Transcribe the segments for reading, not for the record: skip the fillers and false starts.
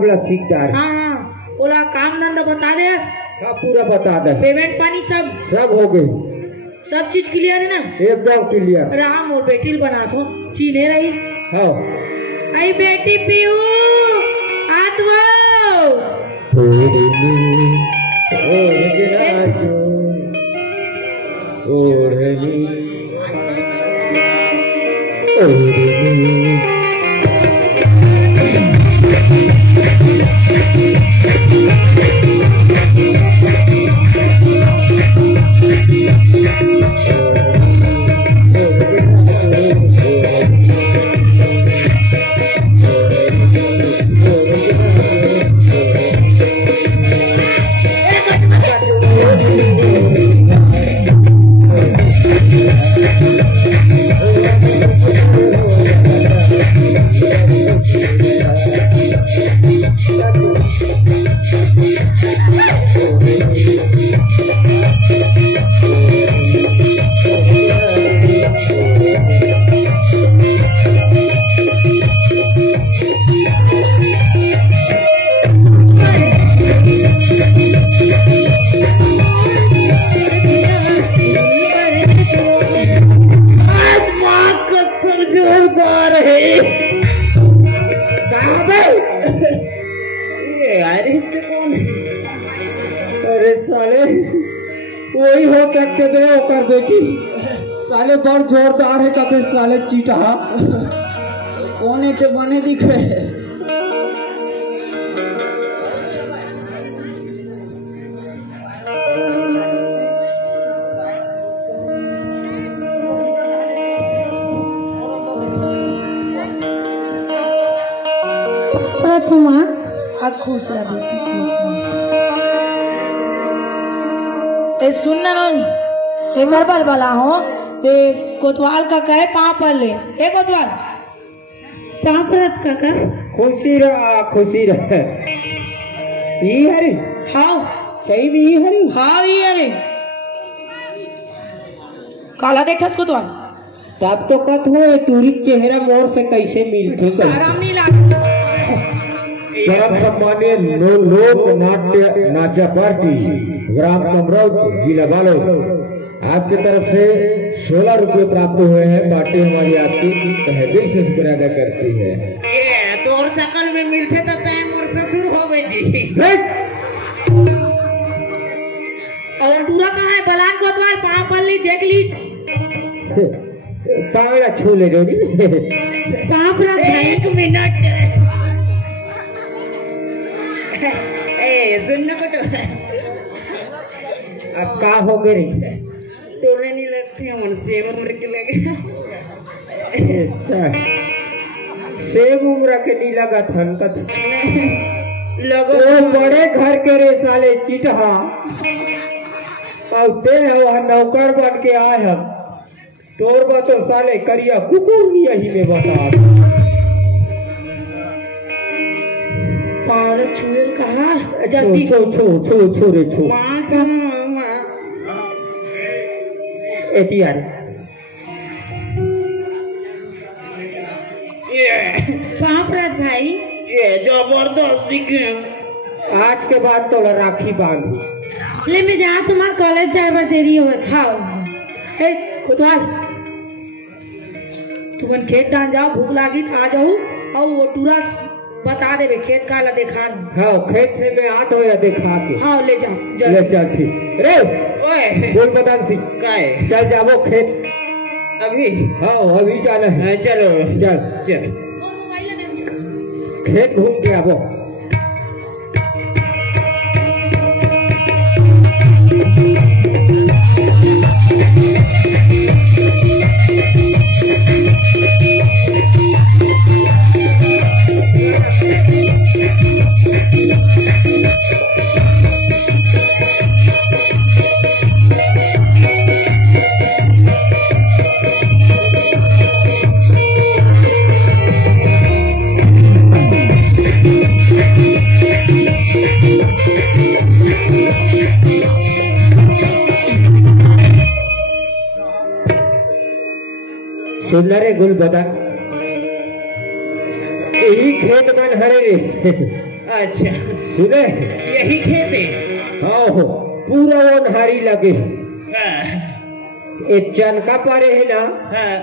तबला सीखदार। हाँ हाँ, बोला काम धंधा बता दे। हाँ पूरा बता दे। पेमेंट पानी सब हो गई, सब चीज क्लियर है ना? एकदम क्लियर। राम और बेटी बना दो, चीने रही। हाँ आई बेटी पीहू आत्मा वही हो सकते थे ओकर बेटी। साले बड़ जोरदार है कभी साले चीटा कोने के बने दिख रहे। खुश रह बेटी, ए सुनना नोनी, ए घर वाला हो ते कोतवाल का कहे पाँव पर ले। ए कोतवाल पाँव पर काका। खुशी रह ई हरी। हाँ सही में ई हरी। हाँ ई हरी। काला देखस कोतवाल तब तो कत हो टूरी चेहरा मोर से कैसे मिलते। आराम नहीं लागत। जब सम्मानीय लोक नाट्य नाचा पार्टी ग्राम कमरौद जिला बालोद आपकी तरफ से 16 रुपये प्राप्त हुए हैं। पार्टी हमारी आपकी तहे दिल से शुक्र अदा करती है। ये तो और सकल में मिलते तो टाइम और ससुर हो गए जी। और दूरा कहाँ है? बलान कोतवाल पाँव पर ली देख ली। पावड़ा छू ले जोड़ी। पाँव पर 1 मिनट। सुनना को तो अब का हो गई तोले नहीं लगती है मन सेब उम्र के लगे। सेब उम्र के नहीं लगा थन का लगो बड़े घर के रे साले चिटहा और ते नौकर बन के आए हम तोर बा तो साले करिया कुकुर यही में बता। पार छुए कहा जल्दी छो रे छो मां का एटीआर ये पापरात भाई ये जबरदस्ती के आज के बाद तो राखी बांधी ले मैं जा तुम्हार कॉलेज जाए बा देरी हो खाओ। ए कोतवाल तुमन खेत दान जाओ, भूख लागी आ जाओ और वो टूरा बता दे खेत का ला देखान। हाँ खेत से मैं आत हो या देखा के। हाँ ले जाओ ले चल ठीक रे। ओए बोल बदान सिंह काय चल जाओ खेत अभी। हाँ अभी जाना है। चलो चल खेत घूम के आवो। सुन रे गुल बता यही खेत मन हरे रे अच्छा सुने यही खेत है। हाँ पूरा वो नहारी लगे हाँ, एक चनका पारे है ना हाँ,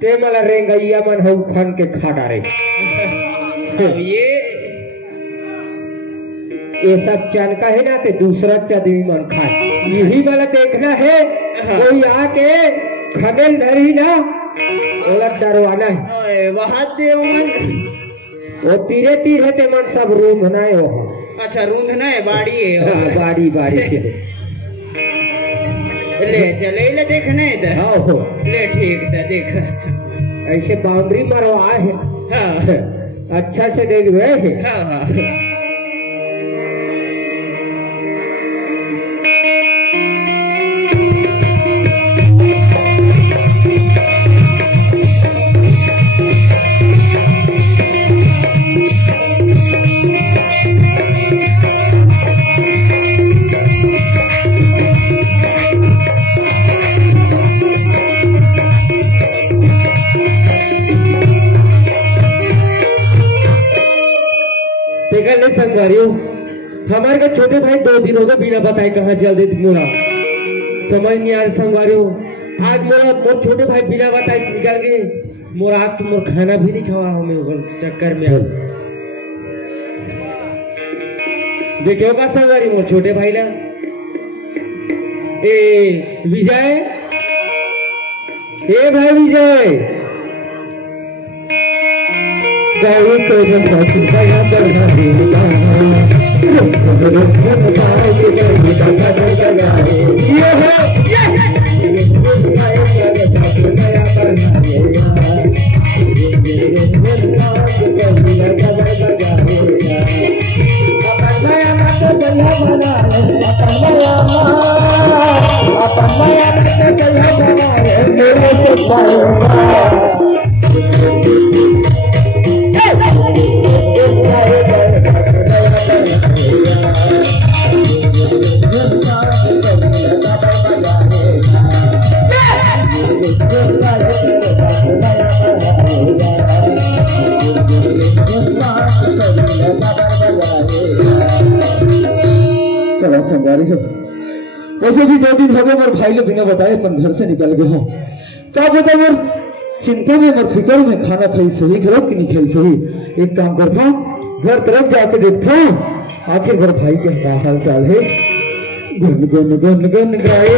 ते मला रेंगैया मन हम खन के खा डारे अब ये सब चनका है ना ते दूसरा चदवी मन खा यही वाला देखना है। कोई आके खगेल धरी ना ओला डरवाना है। ओए, वहाँ देव मन। वो तीरे तीरे ते मन सब रूंधना है वो। अच्छा रूंधना है बाड़ी है। हाँ, बाड़ी बाड़ी के ले चले ले देखने इधर। हाँ हो ले ठीक था देख। ऐसे बाउंड्री मरवा है। हाँ अच्छा से देख रहे हैं। हाँ हाँ संगवारियों हमारे के छोटे भाई 2 दिन हो गए बिना बताए कहाँ चल देती मोरा समझ नहीं आ रहा। संगवारियों आज मोरा मोर छोटे भाई बिना बताए निकल गए। मोरा आज तो मोर खाना भी नहीं खावा हमें चक्कर में। देखियो बा संगवारी मोर छोटे भाई ला ए विजय ए भाई विजय गाड़ी को जब बया करना ये चलो संगारी हो वैसे भी 2 दिन हो गए मेरे भाई लोग बिना बताए अपन घर से निकल गए हो। क्या बता मेरे चिंता में मेरे फिक्र में खाना खाई सही करो कि नहीं खाई सही। एक काम करता हूँ घर तरफ जाके देखता हूँ आखिर मेरे भाई के क्या हाल चाल है। गुन गुन गुन गुन गाए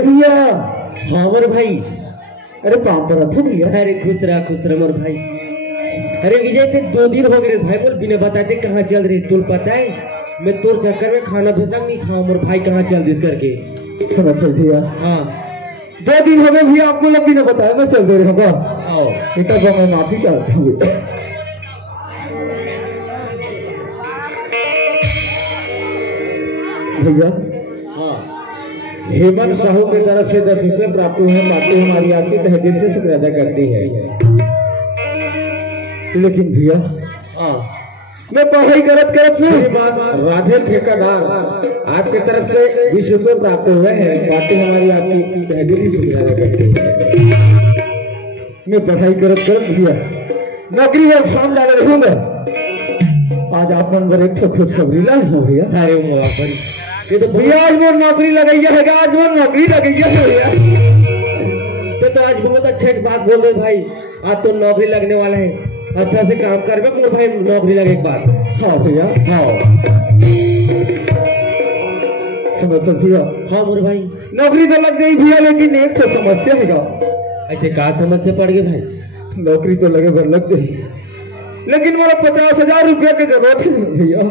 भैया हाँ भाई। अरे पाप पर भैया। अरे खुसरा मोर भाई। अरे विजय ते 2 दिन हो गए भाई बोल बिना बताते कहाँ चल रही तुल पता है मैं तोर चक्कर में खाना भी तक नहीं खाऊं मोर भाई कहाँ चल दिस करके समझ भैया। हाँ 2 दिन हो गए भैया आपको लोग बिना बताया मैं चल दे रहा हूँ। आओ इतना जो मैं माफी चाहता हूँ भैया। हाँ हेमंत साहू की तरफ से 10 रुपये प्राप्त हुए हैं। बाकी हमारी आपकी तहे दिल से शुक्र अदा करती है। लेकिन भैया हाँ मैं पढ़ाई करत राधे ठेकेदार आपकी तरफ से 20 रुपये प्राप्त हुए हैं। बाकी हमारी आपकी तहे दिल से शुक्र अदा करती है। मैं पढ़ाई करत भैया नौकरी में फॉर्म डाल रहूंगा। आज आप मन एक खुशखबरी लाई हूँ भैया। अरे मोला पर ये तो भैया आज मोर नौकरी लगाई है। आज मोर नौकरी लगाई है भैया। तो आज बहुत अच्छे बात बोल रहे भाई। आज तो नौकरी लगने वाला है, अच्छा से काम कर बे मोर भाई, नौकरी लगे एक बार। हाँ भैया, हाँ समझ भैया। हाँ मोर भाई नौकरी तो लग गई भैया, लेकिन एक तो समस्या है। ऐसे कहा समस्या पड़ गई भाई? नौकरी तो लगे भर लग गई, लेकिन मेरा 50,000 रुपया की जरूरत है भैया।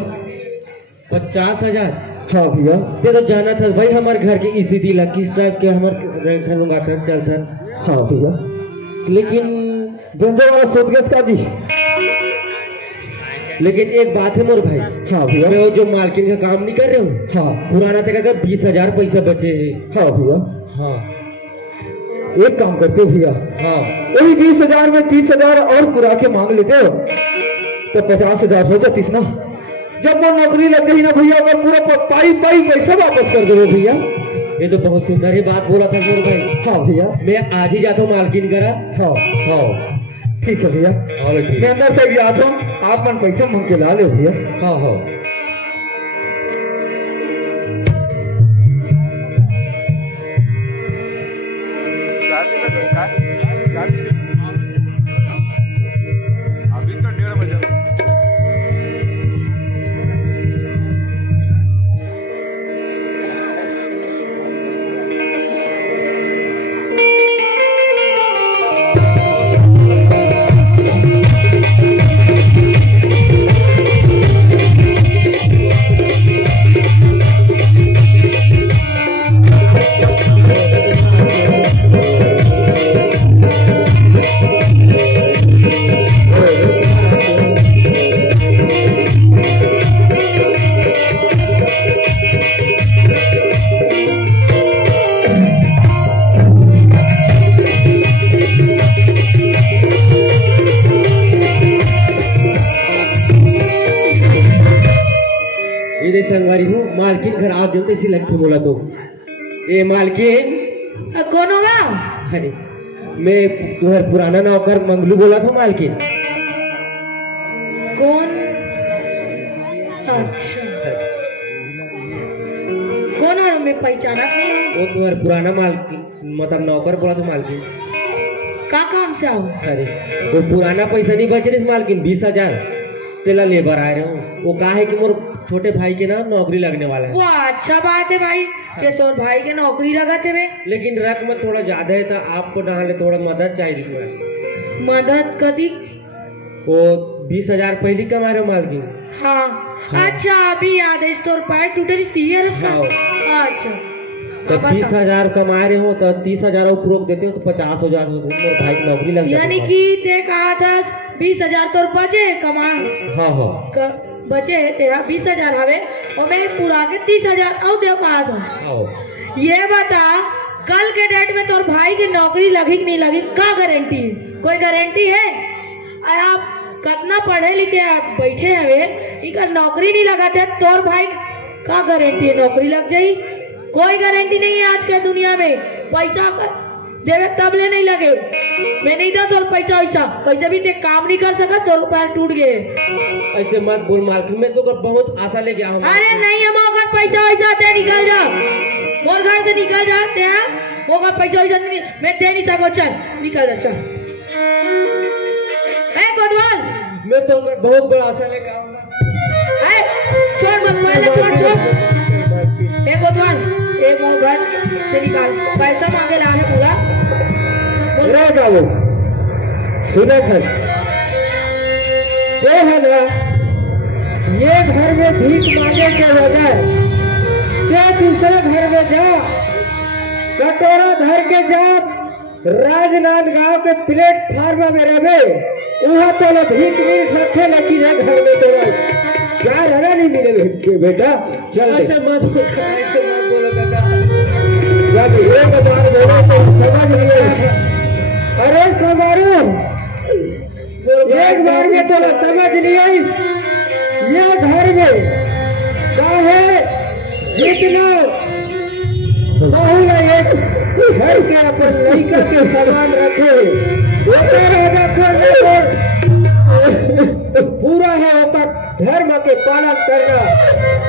50,000? हाँ भैया। ये तो जाना था भाई हमारे घर की स्थिति ला किस टाइप के हमारे चलता। हाँ भैया, लेकिन गंजा वाला सूटकेस का जी। लेकिन एक बात है मोर भाई। हाँ भैया। मैं वो जो मालकिन का काम नहीं कर रहे हूँ, हाँ पुराना तक का 20,000 पैसा बचे है। हाँ भैया। हाँ एक काम करते भैया, हाँ वही 20,000 में 30,000 और पूरा के मांग लेते हो तो 50,000 हो जातीस ना। जब वो नौकरी लग गई ना भैया, अगर पूरा पाई पैसा वापस कर दो भैया। ये तो बहुत सुंदर ही बात बोला था मोर भाई। हाँ भैया, मैं आज ही जाता हूँ मालकिन करा। हाँ हाँ ठीक है भैया। मैं अंदर से आता हूँ, आप मन पैसा मांग के ला ले भैया। हाँ हाँ अभी तो 1:30 बजे। संगवारी हूँ मालकिन घर आप जो इसी लगते बोला तो ये मालकिन कौन होगा? अरे मैं तुम्हारा पुराना नौकर मंगलू बोला था मालकिन। कौन? अच्छा कौन है? मैं पहचाना नहीं। वो तुम्हारा पुराना मालकिन मतलब नौकर बोला था मालकिन। का काम से आओ? अरे वो पुराना पैसा नहीं बच रही मालकिन, 20,000 तेला लेबर आ रहे हो। वो कहा है कि मोर छोटे भाई के ना नौकरी लगने वाला है। वो अच्छा बात है भाई कि तोर भाई के नौकरी लगाते वे, लेकिन रकम थोड़ा ज्यादा है तो आपको नहाले थोड़ा मदद चाहिए थी। मदद कदी? वो 20,000 पहले कमा रहे हो मालकिन। हाँ, हाँ। अच्छा अभी याद है, तोर पैर टूटे सीरियस का। अच्छा तो 20,000 कमा रहे हो तो 30,000 और प्रोक देते हो तो 50,000 भाई की नौकरी लग जाती है। यानी कि ते कहा था 20,000 तोर बचे कमा। हाँ हाँ बचे है तेरा 20,000 हवे और मैं पूरा के 30,000 और देव कहा था। ये बता कल के डेट में तोर भाई की नौकरी लगी कि नहीं लगी, क्या गारंटी है? कोई गारंटी है? आप कितना पढ़े लिखे आप बैठे हवे, इनका नौकरी नहीं लगाते तोर भाई का गारंटी है नौकरी लग जाये? कोई गारंटी नहीं है आज के दुनिया में। पैसा देवे तब ले नहीं लगे। मैं नहीं था तोर पैसा कैसे भी ते काम नहीं कर सका, तोर पैर टूट गए। ऐसे मत बोल मालकिन, मैं तो बहुत आशा लेके आऊँ। अरे नहीं हम अगर पैसा वैसा ते निकल जा, मोर घर से निकल जा। ते होगा पैसा वैसा नहीं, मैं दे नहीं सको। चल निकल जा चल। कोतवाल मैं तो बहुत बड़ा आशा लेके आऊंगा। छोड़ मत, पहले छोड़। कोतवाल एक मोर घर से निकाल, पैसा मांगे ला है पूरा। वो सुना था है ना, ये घर में भीख मांगे के बजाय क्या दूसरे घर में जा, कटोरा धर के जा राजनांदगांव के प्लेटफार्म में रहे, वहाँ तो भीख मिल सकते, लेकिन घर में तो क्या रहना नहीं मिले बेटा। चल ऐसे मत बोलो बेटा, जब एक बार बोलो तो समझ लिए। अरे समारू एक बार में तो समझ लिया, ये घर में चाहे जितना बहु एक घर के अपन लड़का के सामान रखे, पूरा है होता धर्म के पालन करना,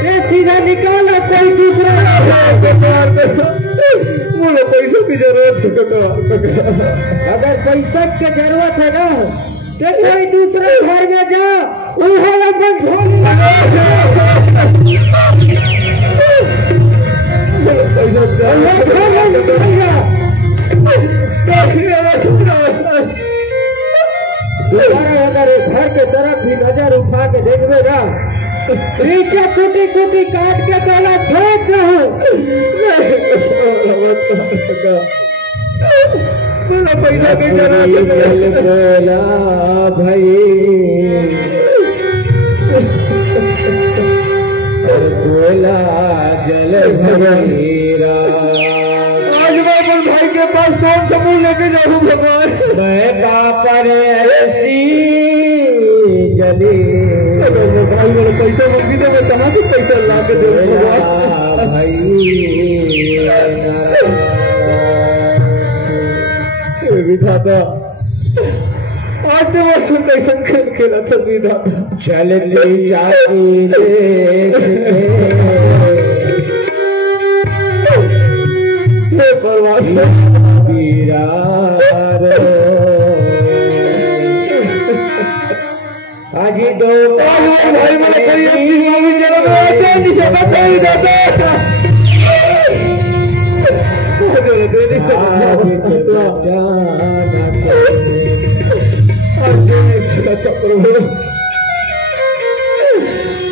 ये सीधा निकालना कोई दूसरा बोलो पैसे की जरूरत है तो अगर पैसा की जरूरत है ना तो कोई दूसरे घर में जा उन्हें अपन ढोल घर के तरफ भी नजर उठा के देखो ना नीचे कुटी कुटी काट के पहला फेंक दो पैसा की जरूरत बोला भाई बोला जल भरा आज मैं अपन भाई के पास कौन सा मुंह लेके जाऊं भगवान मैं का करे ऐसी जली भाई बोले पैसा मंगी तो मैं कहाँ से पैसा ला के दे भाई विधाता आज तो वो कैसा खेल खेला था विधाता चलती जाती आज दो भाई मैंने कोई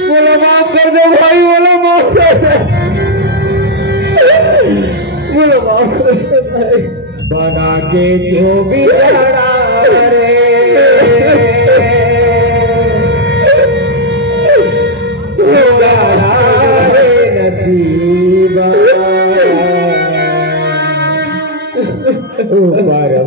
बोला माफ कर दो भाई बोला माफ कर दो बोला माफ कर दो भाई बना के जो भी ऊपर वाले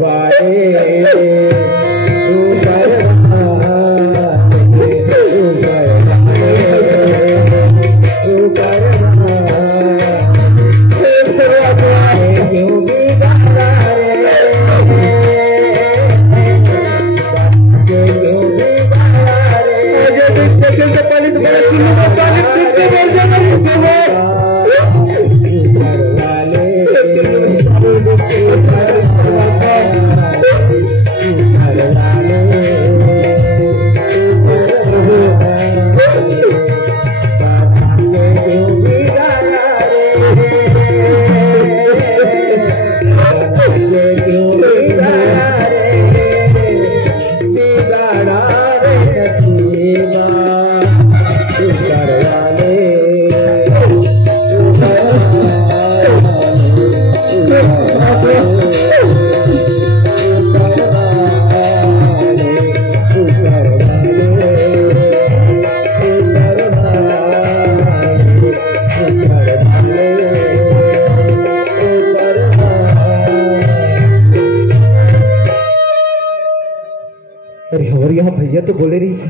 भैया तो बोले रही से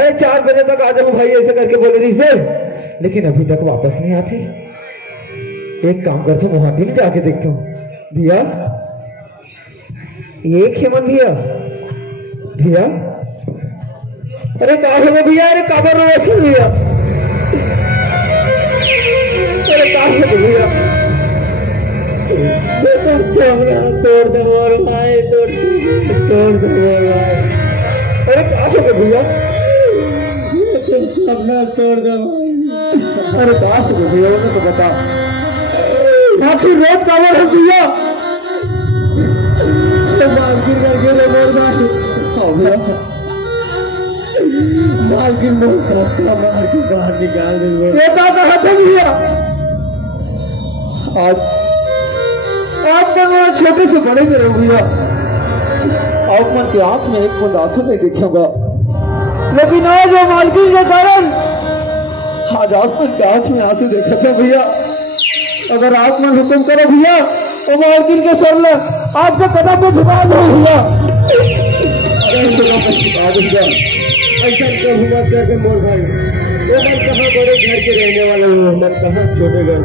अरे 4 बजे तक आ जाओ भाई ऐसे करके बोले रही से लेकिन अभी तक वापस नहीं आते। एक काम करता हूँ वहां भी जाके देखता हूँ। भैया ये खेमन भैया भैया अरे कहा है भैया अरे काबर रो भैया अरे कहा है भैया तोड़ दो भाई तोड़ दो भाई अरे कहा है भैया अपना तोड़ दो अरे कहा है भैया उन्हें तो बता आखिर रोज काबर है भैया मालकिन करके मालकिन मालकिन बाहर निकाल दे बेटा कहा था भैया आज तक मैं छोटे से बड़े में रहूंगा अब मन की आंख में एक बूंद आंसू नहीं देखूंगा लेकिन आज वो मालकिन के कारण आज आसमान के आंख में आंसू देखा था भैया। अगर आसमान हुक्म करो भैया तो मालकिन के सर में आपके कदम में झुका दो भैया। ऐसा क्या हुआ क्या कि मोर भाई वो मन कहाँ बड़े घर के रहने वाले हो मन कहाँ छोटे घर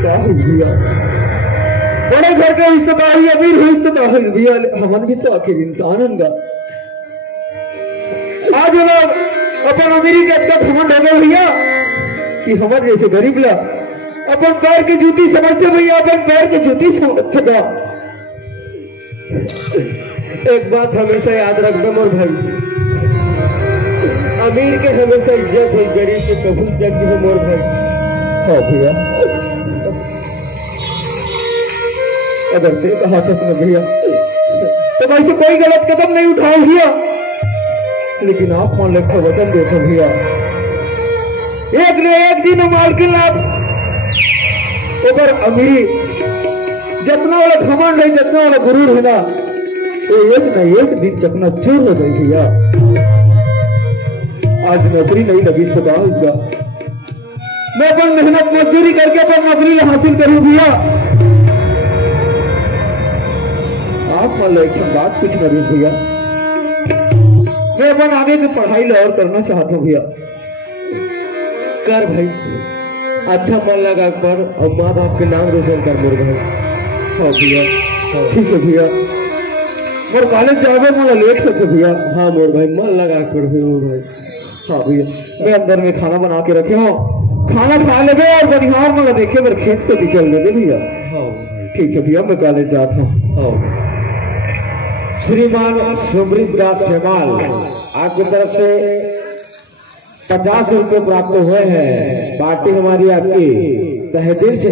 क्या भैया बड़े घर के रिश्तेदारी अमीर हुई रिश्तेदार भैया हमन भी तो आखिर इंसान होगा। आज लोग अपन अमीरी के इतना घमंड हो गए भैया कि हमारे जैसे गरीब ला अपन पैर की जूती समझते भैया, अपन पैर की जूती समझते का। एक बात हमेशा याद रखना मोर भाई, अमीर के हमेशा इज्जत है, गरीब के कभी इज्जत नहीं है मोर भाई। हाँ भैया, अगर से कहा था भैया तो वैसे कोई गलत कदम नहीं उठाओ भैया, लेकिन आप मान लेकर वचन देते भैया, एक न एक दिन मालकिन आप अगर अमीरी जितना वाला घमंड है, जितना वाला गुरूर है ना, तो एक न एक दिन चकना चूर हो जाए भैया। आज नौकरी नहीं लगी तो कहा इसका, मैं अपन मेहनत मजदूरी करके अपन नौकरी हासिल करूं भैया। आप मान लो एक बात कुछ करूं भैया, मैं अपन आगे की पढ़ाई और करना चाहता हूँ भैया। कर भाई, अच्छा मन लगा कर और माँ बाप के नाम रोशन कर मोर भाई। हाँ भैया, ठीक है भैया, मोर कॉलेज जावे मोला लेट सकते भैया। हाँ मोर भाई, मन लगा कर मोर भाई। हाँ भैया, मैं अंदर में खाना बना के रखे हूँ, खाना खा लेगे और बनिहार मोला देखे मेरे खेत को भी चल दे भैया। हाँ ठीक है भैया, मैं कॉलेज जाता हूँ। श्रीमान सुब्रीत दास जमाल आपकी तरफ से 50 रुपये प्राप्त हुए हैं। पार्टी हमारी आपकी तहे दिल से